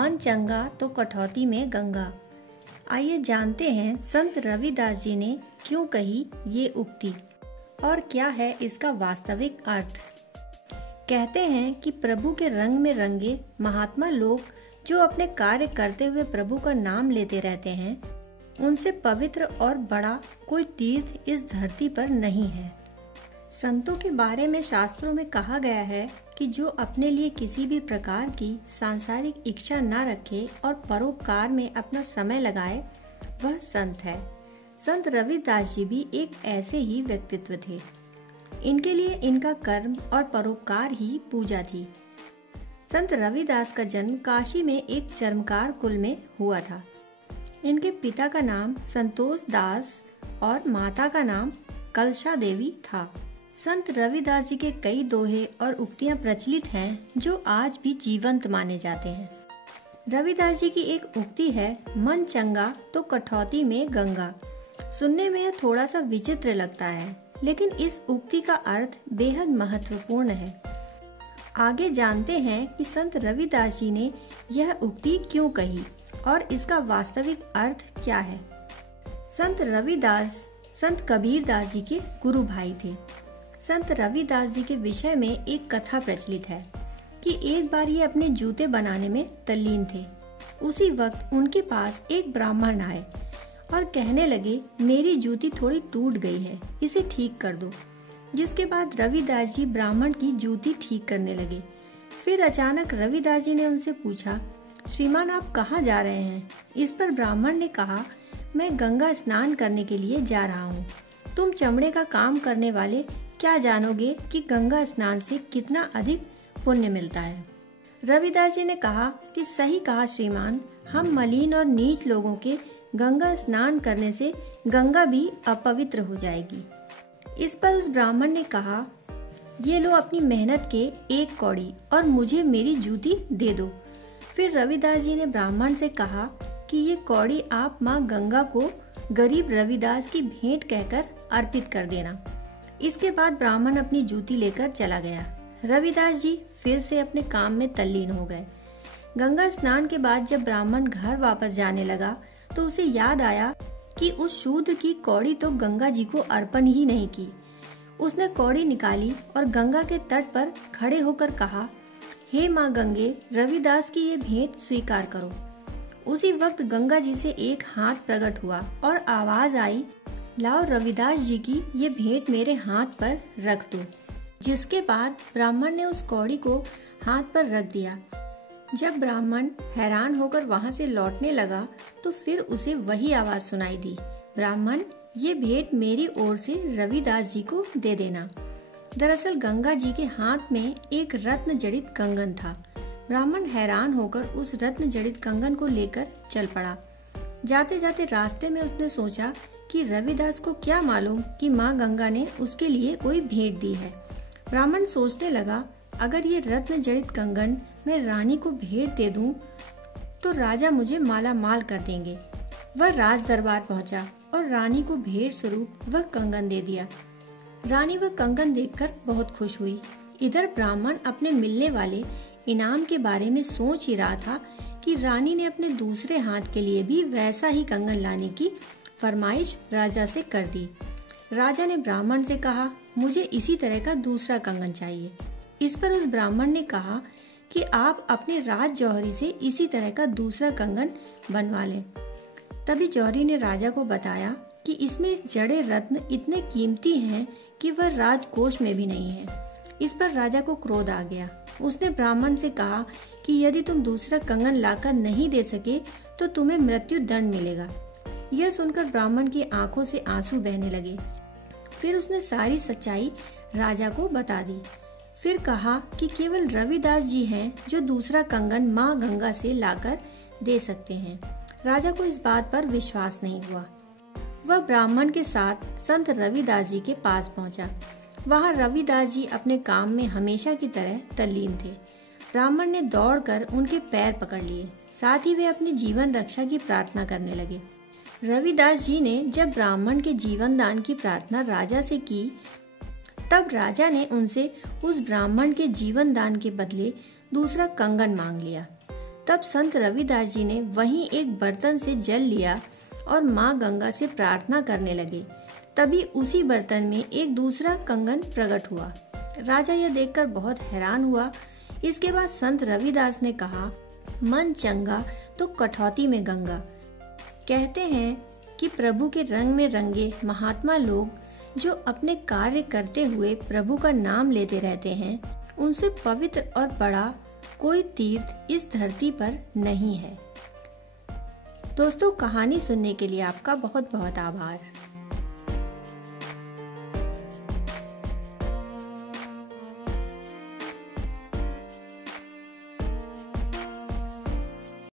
मन चंगा तो कठौती में गंगा। आइए जानते हैं संत रविदास जी ने क्यों कही ये उक्ति और क्या है इसका वास्तविक अर्थ। कहते हैं कि प्रभु के रंग में रंगे महात्मा लोग जो अपने कार्य करते हुए प्रभु का नाम लेते रहते हैं, उनसे पवित्र और बड़ा कोई तीर्थ इस धरती पर नहीं है। संतों के बारे में शास्त्रों में कहा गया है कि जो अपने लिए किसी भी प्रकार की सांसारिक इच्छा न रखे और परोपकार में अपना समय लगाए, वह संत है। संत रविदास जी भी एक ऐसे ही व्यक्तित्व थे। इनके लिए इनका कर्म और परोपकार ही पूजा थी। संत रविदास का जन्म काशी में एक चर्मकार कुल में हुआ था। इनके पिता का नाम संतोष दास और माता का नाम कलशा देवी था। संत रविदास जी के कई दोहे और उक्तियां प्रचलित हैं जो आज भी जीवंत माने जाते हैं। रविदास जी की एक उक्ति है, मन चंगा तो कठौती में गंगा। सुनने में यह थोड़ा सा विचित्र लगता है, लेकिन इस उक्ति का अर्थ बेहद महत्वपूर्ण है। आगे जानते हैं कि संत रविदास जी ने यह उक्ति क्यों कही और इसका वास्तविक अर्थ क्या है। संत रविदास संत कबीर दास जी के गुरु भाई थे। संत रविदास जी के विषय में एक कथा प्रचलित है कि एक बार ये अपने जूते बनाने में तल्लीन थे। उसी वक्त उनके पास एक ब्राह्मण आए और कहने लगे, मेरी जूती थोड़ी टूट गई है, इसे ठीक कर दो। जिसके बाद रविदास जी ब्राह्मण की जूती ठीक करने लगे। फिर अचानक रविदास जी ने उनसे पूछा, श्रीमान आप कहाँ जा रहे हैं? इस पर ब्राह्मण ने कहा, मैं गंगा स्नान करने के लिए जा रहा हूँ। तुम चमड़े का काम करने वाले क्या जानोगे कि गंगा स्नान से कितना अधिक पुण्य मिलता है। रविदास जी ने कहा कि सही कहा श्रीमान, हम मलिन और नीच लोगों के गंगा स्नान करने से गंगा भी अपवित्र हो जाएगी। इस पर उस ब्राह्मण ने कहा, ये लो अपनी मेहनत के एक कौड़ी और मुझे मेरी जूती दे दो। फिर रविदास जी ने ब्राह्मण से कहा कि ये कौड़ी आप माँ गंगा को गरीब रविदास की भेंट कहकर अर्पित कर देना। इसके बाद ब्राह्मण अपनी जूती लेकर चला गया। रविदास जी फिर से अपने काम में तल्लीन हो गए। गंगा स्नान के बाद जब ब्राह्मण घर वापस जाने लगा तो उसे याद आया कि उस शूद्र की कौड़ी तो गंगा जी को अर्पण ही नहीं की। उसने कौड़ी निकाली और गंगा के तट पर खड़े होकर कहा, हे माँ गंगे, रविदास की ये भेंट स्वीकार करो। उसी वक्त गंगा जी से एक हाथ प्रकट हुआ और आवाज आई, लाओ रविदास जी की ये भेंट मेरे हाथ पर रख दो। जिसके बाद ब्राह्मण ने उस कौड़ी को हाथ पर रख दिया। जब ब्राह्मण हैरान होकर वहां से लौटने लगा तो फिर उसे वही आवाज सुनाई दी, ब्राह्मण ये भेंट मेरी ओर से रविदास जी को दे देना। दरअसल गंगा जी के हाथ में एक रत्न जड़ित कंगन था। ब्राह्मण हैरान होकर उस रत्न जड़ित कंगन को लेकर चल पड़ा। जाते जाते रास्ते में उसने सोचा कि रविदास को क्या मालूम कि माँ गंगा ने उसके लिए कोई भेंट दी है। ब्राह्मण सोचने लगा, अगर ये रत्न जड़ित कंगन मैं रानी को भेंट दे दूं तो राजा मुझे माला माल कर देंगे। वह राज दरबार पहुंचा और रानी को भेंट स्वरूप वह कंगन दे दिया। रानी वह कंगन देखकर बहुत खुश हुई। इधर ब्राह्मण अपने मिलने वाले इनाम के बारे में सोच ही रहा था कि रानी ने अपने दूसरे हाथ के लिए भी वैसा ही कंगन लाने की फरमाइश राजा से कर दी। राजा ने ब्राह्मण से कहा, मुझे इसी तरह का दूसरा कंगन चाहिए। इस पर उस ब्राह्मण ने कहा कि आप अपने राज जौहरी से इसी तरह का दूसरा कंगन बनवा लें। तभी जौहरी ने राजा को बताया कि इसमें जड़े रत्न इतने कीमती हैं कि वह राजकोष में भी नहीं है। इस पर राजा को क्रोध आ गया। उसने ब्राह्मण से कहा कि यदि तुम दूसरा कंगन लाकर नहीं दे सके तो तुम्हें मृत्यु दंड मिलेगा। यह सुनकर ब्राह्मण की आंखों से आंसू बहने लगे। फिर उसने सारी सच्चाई राजा को बता दी। फिर कहा कि केवल रविदास जी हैं जो दूसरा कंगन माँ गंगा से लाकर दे सकते हैं। राजा को इस बात पर विश्वास नहीं हुआ। वह ब्राह्मण के साथ संत रविदास जी के पास पहुंचा। वहां रविदास जी अपने काम में हमेशा की तरह तल्लीन थे। ब्राह्मण ने दौड़कर उनके पैर पकड़ लिए, साथ ही वे अपनी जीवन रक्षा की प्रार्थना करने लगे। रविदास जी ने जब ब्राह्मण के जीवन दान की प्रार्थना राजा से की, तब राजा ने उनसे उस ब्राह्मण के जीवन दान के बदले दूसरा कंगन मांग लिया। तब संत रविदास जी ने वहीं एक बर्तन से जल लिया और माँ गंगा से प्रार्थना करने लगे। तभी उसी बर्तन में एक दूसरा कंगन प्रकट हुआ। राजा यह देखकर बहुत हैरान हुआ। इसके बाद संत रविदास ने कहा, मन चंगा तो कठौती में गंगा। कहते हैं कि प्रभु के रंग में रंगे महात्मा लोग जो अपने कार्य करते हुए प्रभु का नाम लेते रहते हैं, उनसे पवित्र और बड़ा कोई तीर्थ इस धरती पर नहीं है। दोस्तों, कहानी सुनने के लिए आपका बहुत बहुत आभार।